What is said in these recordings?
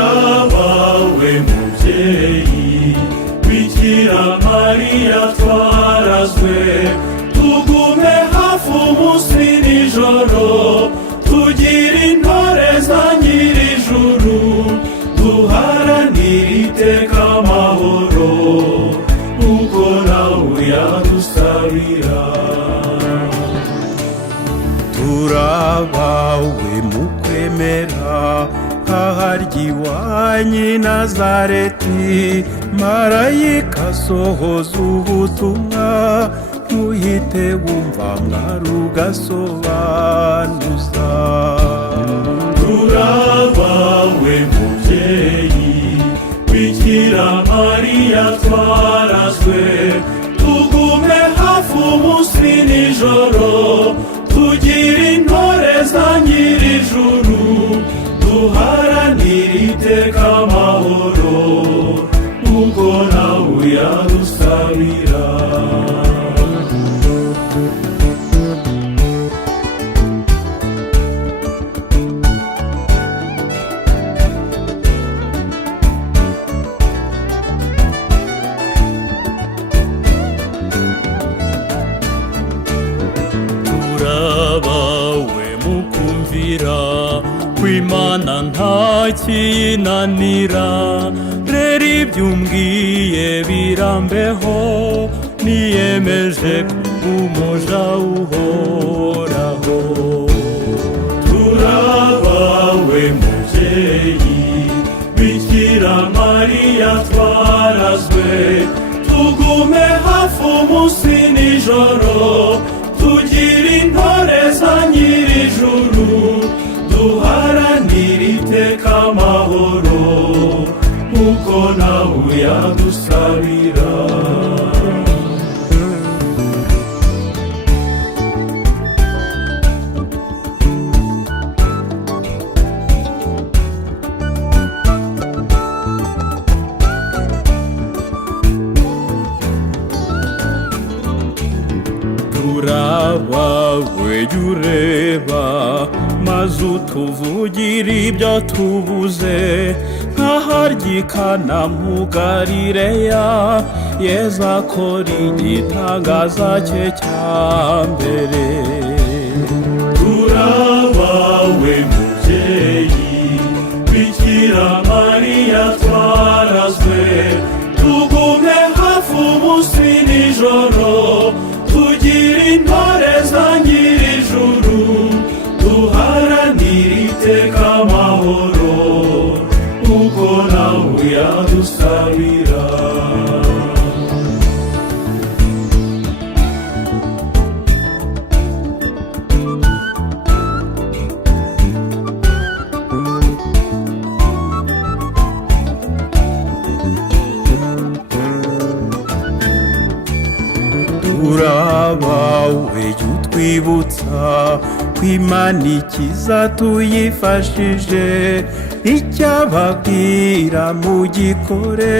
turabawe mubyeyi bikira mariya twarazwe tugume hafi umunsi nijoro tugira intore za nyir'ijuru duharanire iteka amahoro uko nawe yadusabira turabawe mu kwemera aharya iwanyu i Nazareti marayika asohoza ubutumwa ntuhite wumva mwari ugasobanuza turabawe mubyeyi bikira mariya twarazwe tugume hafi umunsi nijoro tugira intore za nyir'ijuru duharanire iteka amahoro uko nawe yadusabira turabawe mukumvira kw'Imana nta kiyinanira rero ibyo umbwiye birambeho niyemeje kumuja uhoraho turabawe mubyeyi bikira mariya twarazwe tugume hafi umunsi nijoro tugira intore za nyir'ijuru duharanire iteka amahoro uko nawe yadusabira turabawe ureba maze utuvugire ibyo tubuze nk'aharya i Kana mu Galileya Yezu akora igitangaza cye cya mbere turabawe mubyeyi bikira mariya twarazwe tugume hafi umunsi nijoro tugira intore za nyir'ijuru duharanire iteka amahoro uko nawe yadusabira turabawe utwibutsa kw'Imana ikiza tuyifashije icyababwira mugikore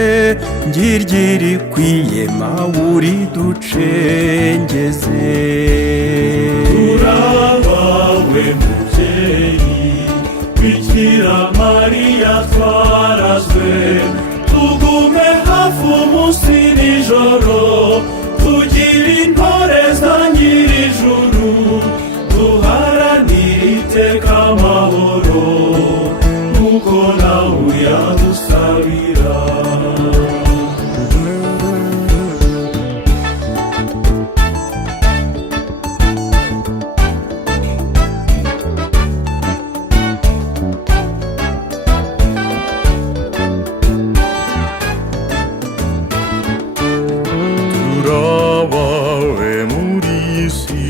ngiryo rikwiye mawuri ducengeze turabawe mubyeyi bikira mariya twarazwe tugume hafi umunsi nijoro tugira intore za nyir'ijuru duharanire iteka amahoro uko nawe yadusabira turabawe muri isi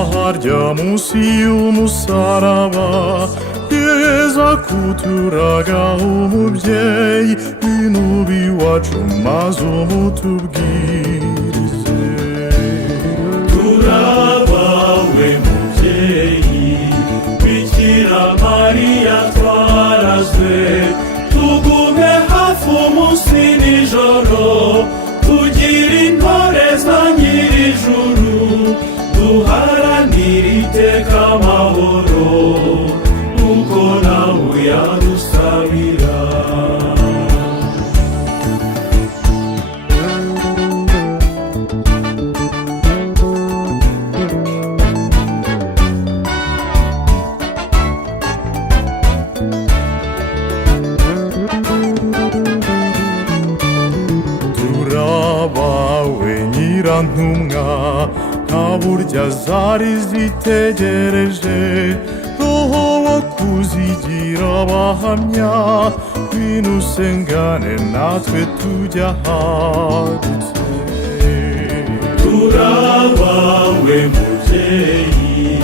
aharya munsi y'umusaraba Yezu akuturaga umubyeyi w'inubi wacu maze umutubwirize turabawe mubyeyi duharanire iteka amahoro uko nawe yadusabira. turabawe nyirantumwa nta burya zari zitegereje roho wo kuzigira abahamya ngwino usengane natwe tujya hadutse. turabawe mubyeyi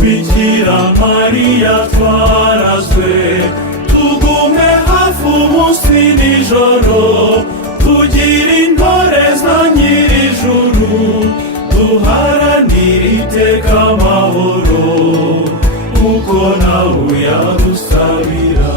bikira mariya twarazwe tugume hafi umunsi nijoro tugira intore za nyir'ijuru duharanire iteka amahoro uko nawe yadusabira.